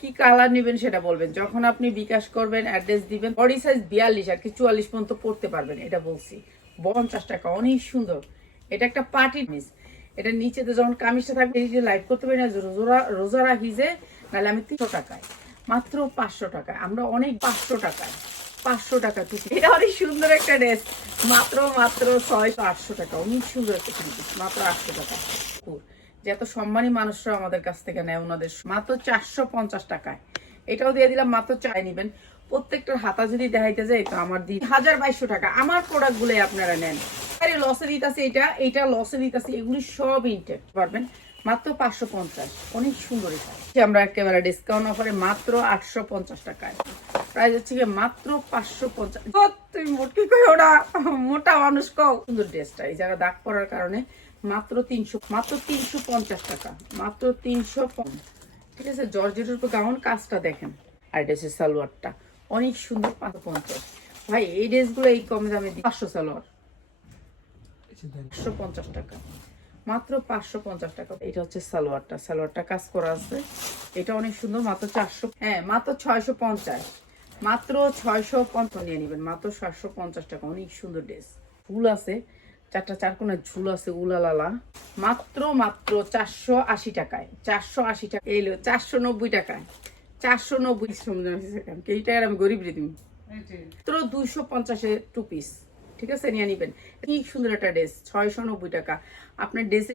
কি কালার নেবেন সেটা বলবেন। যখন আপনি বিকাশ করবেন অ্যাড্রেস দিবেন বডি সাইজ বিয়াল্লিশ আর কি চুয়াল্লিশ পর্যন্ত পড়তে পারবেন, এটা বলছি। পঞ্চাশ টাকা, অনেক সুন্দর। এটা একটা পার্টি মিস এটা নিচেতে যখন কামিজটা থাকবে, এই যে লাইভ করতে পারি না রোজা রোজা রাখি যে নাহলে আমি তিনশো টাকায়। মাত্র পাঁচশো টাকায়। আমরা অনেক পাঁচশো টাকায়। পাঁচশো টাকা টুপি এটা অনেক সুন্দর একটা ড্রেস মাত্র মাত্র ছয়শো আটশো টাকা। অনেক সুন্দর একটা থ্রি মাত্র আটশো টাকা। যে এত সম্মানী মানুষরা আমাদের কাছ থেকে নেয় ওনাদের মাত্র চারশো পঞ্চাশ টাকায়। এটাও দিয়ে দিলাম, মাত্র চাই নিবেন। প্রত্যেকটার হাতা যদি দেখাইতে যায় তো আমার দি হাজার বাইশশো টাকা। আমার প্রোডাক্ট গুলোই আপনারা নেন। আরে লসে দিতেছে এটা এটা লসে দিতেছে, এগুলি সব ইনটেক পারবেন? মাত্র পাঁচশো পঞ্চাশ। অনেক সুন্দর আমরা একেবারে ডিসকাউন্ট অফারে মাত্র আটশো পঞ্চাশ টাকায়। প্রাইস হচ্ছে গিয়ে মাত্র পাঁচশো পঞ্চাশ। তুমি মোটকি কই ওরা? মোটা মানুষ কও। সুন্দর ড্রেসটা, এই জায়গা দাগ পড়ার কারণে মাত্র তিনশো মাত্র তিনশো পঞ্চাশ টাকা, মাত্র তিনশো ঠিক আছে, জর্জেটের উপর গাউন কাজটা দেখেন। আর ড্রেসের সালোয়ারটা, অনেক সুন্দর পাঁচশো পঞ্চাশ। ভাই, এই ড্রেসগুলো এই কম দামে দিই পাঁচশো সালোয়ার। পাঁচশো পঞ্চাশ টাকা। মাত্র পাঁচশো পঞ্চাশ টাকা। এটা হচ্ছে সালোয়ারটা। সালোয়ারটা কাজ করা আছে। এটা অনেক সুন্দর, মাত্র চারশো হ্যাঁ মাত্র ছয়শো পঞ্চাশ। মাত্র ছয়শো পঞ্চাশ নিয়ে নেবেন, মাত্র সাতশো পঞ্চাশ টাকা। অনেক সুন্দর ড্রেস। ফুল আছে, চারটা চার কোনা ঝুল আছে, উলালালা। মাত্র মাত্র চারশো আশি টাকায়, চারশো আশি টাকা। এলো চারশো নব্বই টাকায়। চারশো নব্বই এই টাকার আমি গরিব রে তুমি। মাত্র দুইশো পঞ্চাশে টু পিস ঠিক আছে, নিয়ে নিবেন। কি সুন্দর একটা ড্রেস, ছয়শো নব্বই টাকা। আপনার ড্রেসে